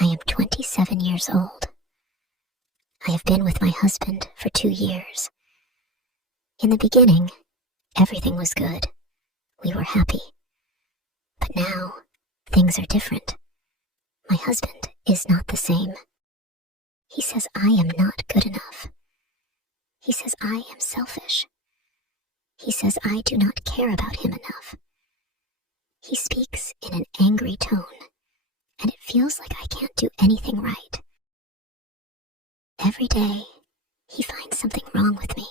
I am 27 years old. I have been with my husband for 2 years. In the beginning, everything was good. We were happy. But now, things are different. My husband is not the same. He says I am not good enough. He says I am selfish. He says I do not care about him enough. He speaks in an angry tone, and it feels like I can't do anything right. Every day, he finds something wrong with me.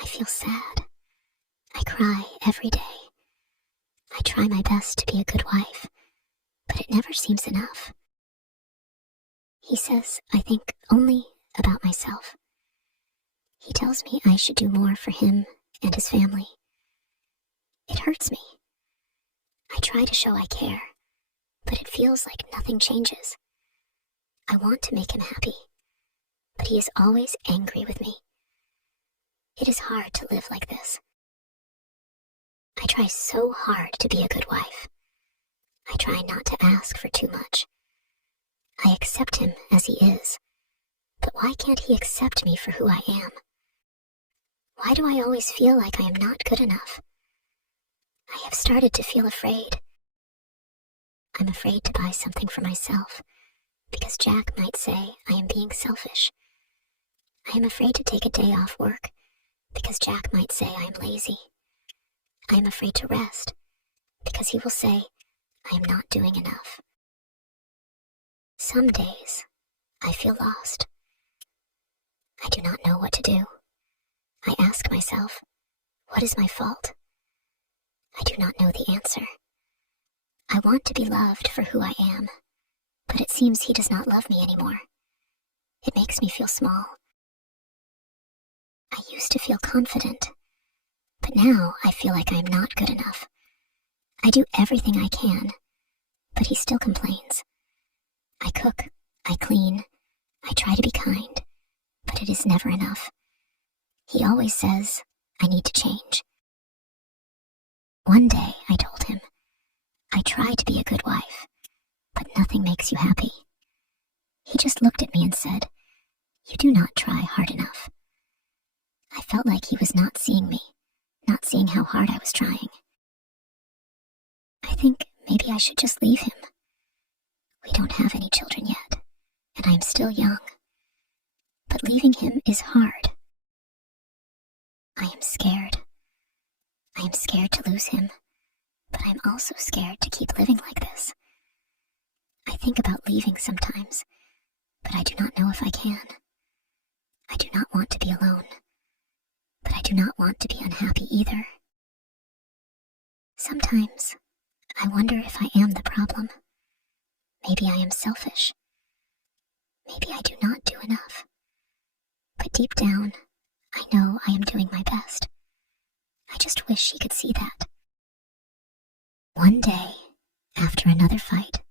I feel sad. I cry every day. I try my best to be a good wife, but it never seems enough. He says I think only about myself. He tells me I should do more for him and his family. It hurts me. I try to show I care, but it feels like nothing changes. I want to make him happy, but he is always angry with me. It is hard to live like this. I try so hard to be a good wife. I try not to ask for too much. I accept him as he is, but why can't he accept me for who I am? Why do I always feel like I am not good enough? I have started to feel afraid. I'm afraid to buy something for myself, because Jack might say I am being selfish. I am afraid to take a day off work, because Jack might say I am lazy. I am afraid to rest, because he will say I am not doing enough. Some days, I feel lost. I do not know what to do. I ask myself, what is my fault? I do not know the answer. I want to be loved for who I am, but it seems he does not love me anymore. It makes me feel small. I used to feel confident, but now I feel like I am not good enough. I do everything I can, but he still complains. I cook, I clean, I try to be kind, but it is never enough. He always says I need to change. One day I told him, I try to be a good wife, but nothing makes you happy. He just looked at me and said, you do not try hard enough. I felt like he was not seeing me, not seeing how hard I was trying. I think maybe I should just leave him. We don't have any children yet, and I am still young. But leaving him is hard. I am scared. I am scared to lose him, but I'm also scared to keep living like this. I think about leaving sometimes, but I do not know if I can. I do not want to be alone, but I do not want to be unhappy either. Sometimes, I wonder if I am the problem. Maybe I am selfish. Maybe I do not do enough. But deep down, I know I am doing my best. I just wish he could see that. One day, after another fight,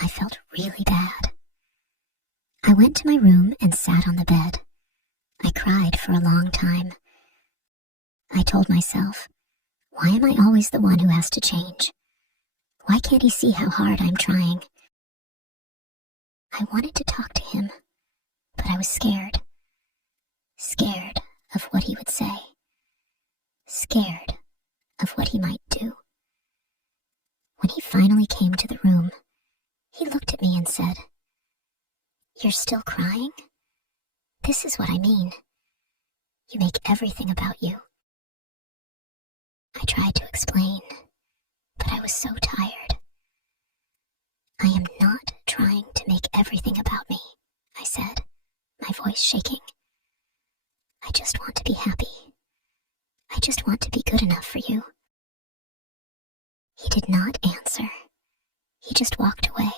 I felt really bad. I went to my room and sat on the bed. I cried for a long time. I told myself, why am I always the one who has to change? Why can't he see how hard I'm trying? I wanted to talk to him, but I was scared. Scared of what he would say. Scared of what he might do. When he finally came to the room, he looked at me and said, "You're still crying? This is what I mean. You make everything about you." I tried to explain, but I was so tired. "I am not trying to make everything about me," I said, my voice shaking. "I just want to be happy. I just want to be good enough for you." He did not answer. He just walked away.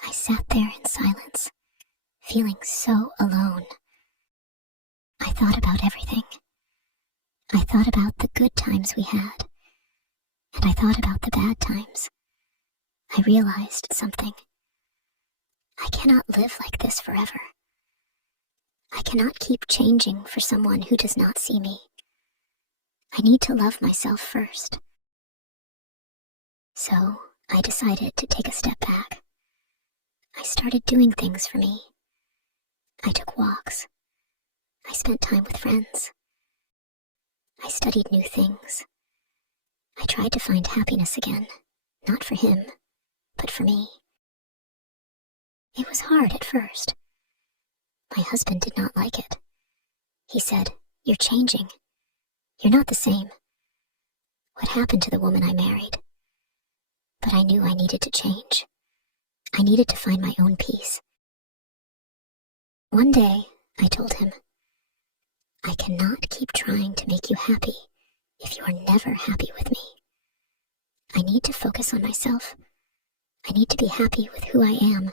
I sat there in silence, feeling so alone. I thought about everything. I thought about the good times we had, and I thought about the bad times. I realized something. I cannot live like this forever. I cannot keep changing for someone who does not see me. I need to love myself first. So I decided to take a step back. started doing things for me. I took walks. I spent time with friends. I studied new things. I tried to find happiness again, not for him, but for me. It was hard at first. My husband did not like it. He said, "You're changing. You're not the same. What happened to the woman I married?" But I knew I needed to change. I needed to find my own peace. One day, I told him, "I cannot keep trying to make you happy if you are never happy with me. I need to focus on myself. I need to be happy with who I am."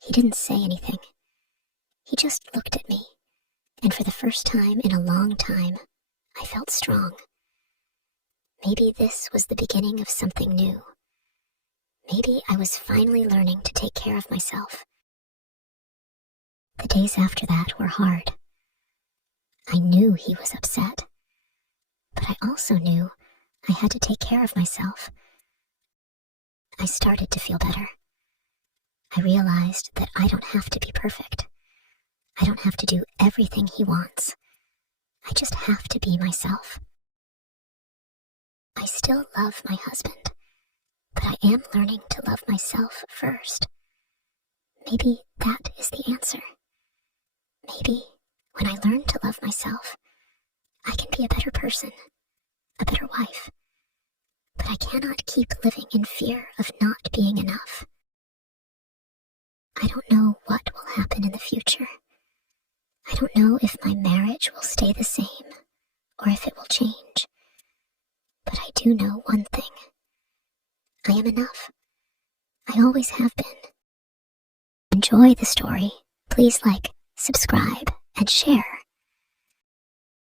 He didn't say anything. He just looked at me, and for the first time in a long time, I felt strong. Maybe this was the beginning of something new. Maybe I was finally learning to take care of myself. The days after that were hard. I knew he was upset, but I also knew I had to take care of myself. I started to feel better. I realized that I don't have to be perfect. I don't have to do everything he wants. I just have to be myself. I still love my husband, but I am learning to love myself first. Maybe that is the answer. Maybe when I learn to love myself, I can be a better person, a better wife. But I cannot keep living in fear of not being enough. I don't know what will happen in the future. I don't know if my marriage will stay the same or if it will change. But I do know one thing. I am enough. I always have been. Enjoy the story. Please like, subscribe, and share.